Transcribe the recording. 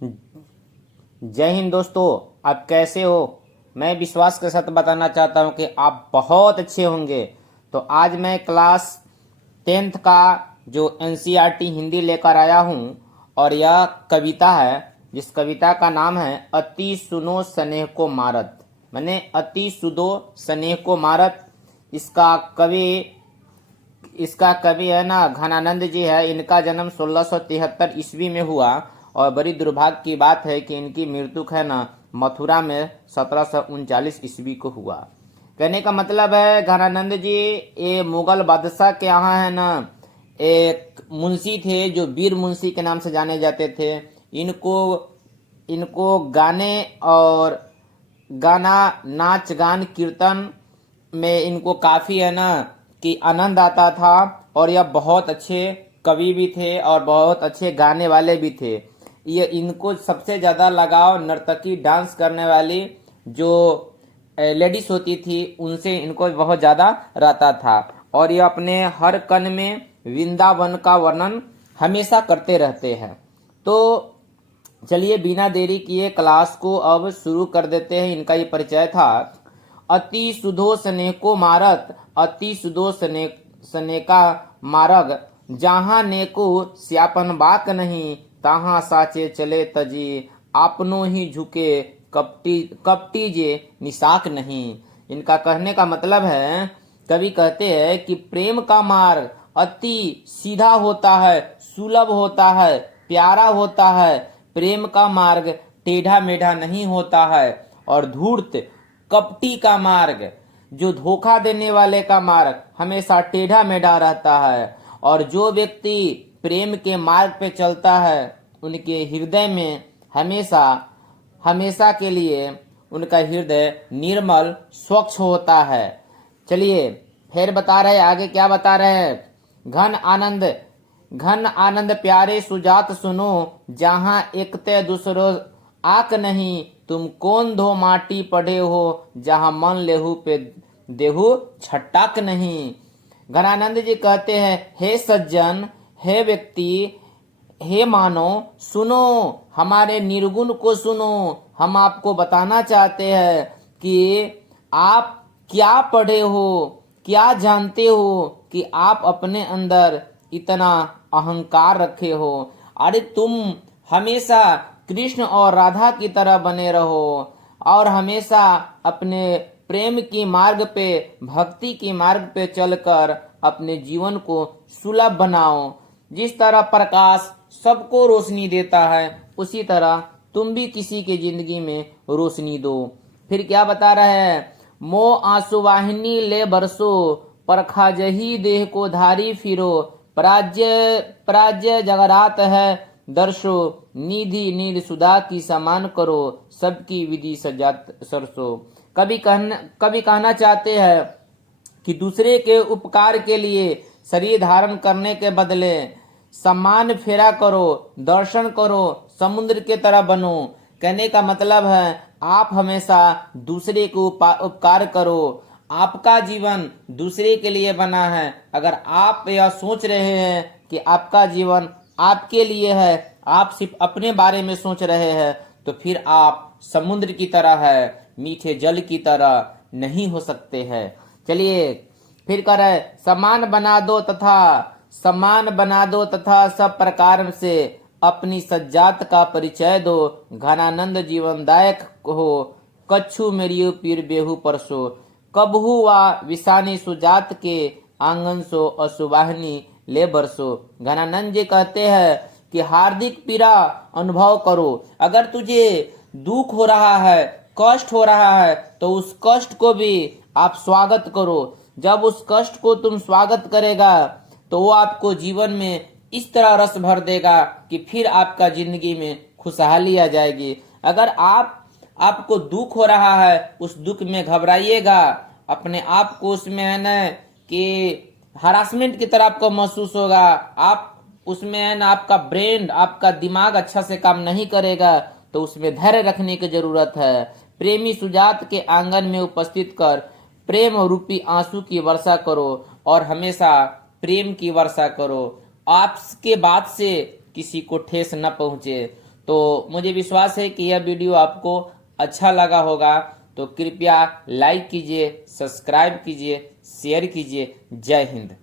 जय हिंद दोस्तों। आप कैसे हो? मैं विश्वास के साथ बताना चाहता हूं कि आप बहुत अच्छे होंगे। तो आज मैं क्लास 10th का जो एनसीईआरटी हिंदी लेकर आया हूं और यह कविता है जिस कविता का नाम है अति सुनो स्नेह को मारत। मैंने अति सुदो स्नेह को मारत। इसका कवि है ना घनानंद जी है। इनका जन्म 1673 ईस्वी में हुआ और बड़ी दुर्भाग्य की बात है कि इनकी मृत्यु है ना मथुरा में 1739 ईस्वी को हुआ। कहने का मतलब है घनानंद जी ये मुगल बादशाह के यहाँ है ना एक मुंशी थे जो वीर मुंशी के नाम से जाने जाते थे। इनको गाना नाच गान कीर्तन में इनको काफी है ना कि आनंद आता था और यह बहुत अच्छे कवि भी थे और बहुत अच्छे गाने वाले भी थे। ये इनको सबसे ज्यादा लगाव नर्तकी डांस करने वाली जो लेडीज होती थी उनसे इनको बहुत ज्यादा रहता था और ये अपने हर कण में वृंदावन का वर्णन हमेशा करते रहते हैं। तो चलिए बिना देरी किए क्लास को अब शुरू कर देते हैं। इनका ये परिचय था। अति सुधो स्नेह को मारत, अति सुधो स्नेह का मारग, जहाँ नेको स्यापन बाक नहीं, तहाँ साचे चले तजी, आपनो ही झुके कपटी जे निशाक नहीं। इनका कहने का मतलब है, कवि कहते हैं कि प्रेम का मार्ग अति सीधा होता है, सुलभ होता है, प्यारा होता है। प्रेम का मार्ग टेढ़ा मेढ़ा नहीं होता है और धूर्त कपटी का मार्ग जो धोखा देने वाले का मार्ग हमेशा टेढ़ा मेढ़ा रहता है। और जो व्यक्ति प्रेम के मार्ग पे चलता है उनके हृदय में हमेशा के लिए उनका हृदय निर्मल स्वच्छ होता है। चलिए फिर बता रहे आगे क्या बता रहे हैं। घन आनंद प्यारे सुजात सुनो, जहाँ एकते दूसरो आक नहीं, तुम कौन धो माटी पड़े हो, जहाँ मन लेहू पे देहू छटाक नहीं। घनानंद जी कहते हैं, हे सज्जन, हे व्यक्ति, हे मानो, सुनो, हमारे निर्गुण को सुनो। हम आपको बताना चाहते हैं कि आप क्या पढ़े हो, क्या जानते हो कि आप अपने अंदर इतना अहंकार रखे हो। अरे तुम हमेशा कृष्ण और राधा की तरह बने रहो और हमेशा अपने प्रेम की मार्ग पे, भक्ति की मार्ग पे चलकर अपने जीवन को सुलभ बनाओ। जिस तरह प्रकाश सबको रोशनी देता है उसी तरह तुम भी किसी की जिंदगी में रोशनी दो। फिर क्या बता रहे हैं, मो आंसू वाहिनी ले बरसो, परखा जही देह को धारी फिरो, प्राज्य जगरात है दर्शो, निधि नीर सुधा की समान करो, सबकी विधि सजात सरसो। कभी कहना चाहते हैं कि दूसरे के उपकार के लिए शरीर धारण करने के बदले सम्मान फेरा करो, दर्शन करो, समुद्र के तरह बनो। कहने का मतलब है आप हमेशा दूसरे को उपकार करो। आपका जीवन दूसरे के लिए बना है। अगर आप यह सोच रहे हैं कि आपका जीवन आपके लिए है, आप सिर्फ अपने बारे में सोच रहे हैं, तो फिर आप समुद्र की तरह है, मीठे जल की तरह नहीं हो सकते हैं। चलिए फिर करे, समान बना दो तथा सब प्रकार से अपनी सज्जात का परिचय दो। घनानंद जीवनदायक हो, कछु मेरियो पीर बेहू परसो, कबहू वा विसानी सुजात के आंगन सो असुवाहनी ले बरसो। घनानंद जी कहते हैं कि हार्दिक पीड़ा अनुभव करो। अगर तुझे दुख हो रहा है, कष्ट हो रहा है, तो उस कष्ट को भी आप स्वागत करो। जब उस कष्ट को तुम स्वागत करेगा तो वो आपको जीवन में इस तरह रस भर देगा कि फिर आपका जिंदगी में खुशहाली आ जाएगी। अगर आपको दुख हो रहा है, उस दुख में घबराइएगा, अपने आप को उसमें है ना कि हरासमेंट की तरह आपको महसूस होगा। आप उसमें है ना आपका ब्रेन, आपका दिमाग अच्छा से काम नहीं करेगा, तो उसमें धैर्य रखने की जरूरत है। प्रेमी सुजात के आंगन में उपस्थित कर प्रेम रूपी आंसू की वर्षा करो और हमेशा प्रेम की वर्षा करो। आपके बात से किसी को ठेस न पहुंचे। तो मुझे विश्वास है कि यह वीडियो आपको अच्छा लगा होगा, तो कृपया लाइक कीजिए, सब्सक्राइब कीजिए, शेयर कीजिए। जय हिंद।